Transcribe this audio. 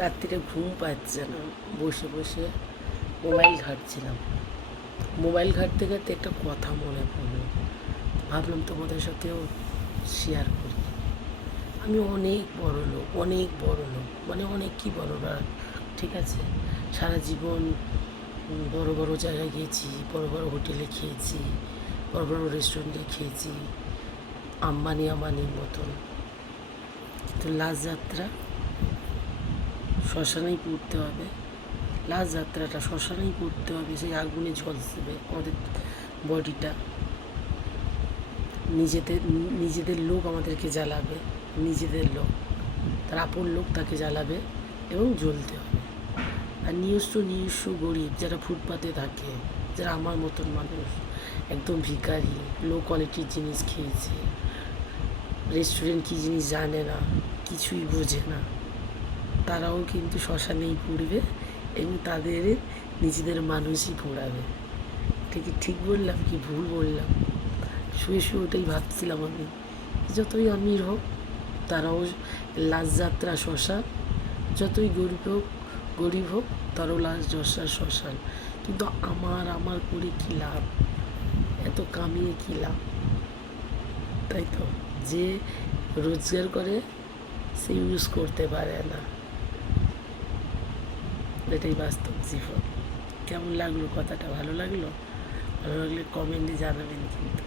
রাত্রিরে ঘুম পাচ্ছে না, বসে বসে মোবাইল ঘাঁটছিলাম। মোবাইল ঘাঁটতে ঘাঁটতে একটা কথা মনে পড়লো, ভাবলাম তোমাদের সাথেও শেয়ার করি। আমি অনেক বড় লোক, অনেক বড় লোক, মানে অনেক কি বড় না, ঠিক আছে। সারা জীবন বড় বড় জায়গায় গিয়েছি, বড় বড় হোটেলে খেয়েছি, বড় বড় রেস্টুরেন্টে খেয়েছি, আম্বানির মতন। তো লাস্ট যাত্রা শ্মশানেই পড়তে হবে, লাস্ট যাত্রাটা শ্মশানেই পড়তে হবে। সেই আগুনে ঝলসবে আমাদের বডিটা, নিজেদের লোক আমাদেরকে জ্বালাবে, নিজেদের লোক, তার আপন লোক তাকে জ্বালাবে এবং জ্বলতে হবে। আর নিজস্ব গরিব যারা ফুটপাতে থাকে, যারা আমার মতন মানুষ, একদম ভিখারি, লো কোয়ালিটির জিনিস খেয়েছে, রেস্টুরেন্ট কী জিনিস জানে না, কিছুই বোঝে না, তারাও কিন্তু শ্মশানেই পুড়বে এবং তাদের নিজেদের মানুষই পোড়াবে। ঠিক বললাম কি ভুল বললাম? শুয়ে ওটাই ভাবছিলাম আমি। যতই আমির হোক তারাও লাস্ট যাত্রা শ্মশান, যতই গরিব হোক তারও লাস্ট যাত্রা শ্মশান। কিন্তু আমার করে কী লাভ? এত কামিয়ে কী লাভ? তাই তো, যে রোজগার করে সে ইউজ করতে পারে না, এটাই বাস্তব জীবন। কেমন লাগলো কথাটা? ভালো লাগলো? ভালো লাগলে কমেন্টে জানাবেন কিন্তু।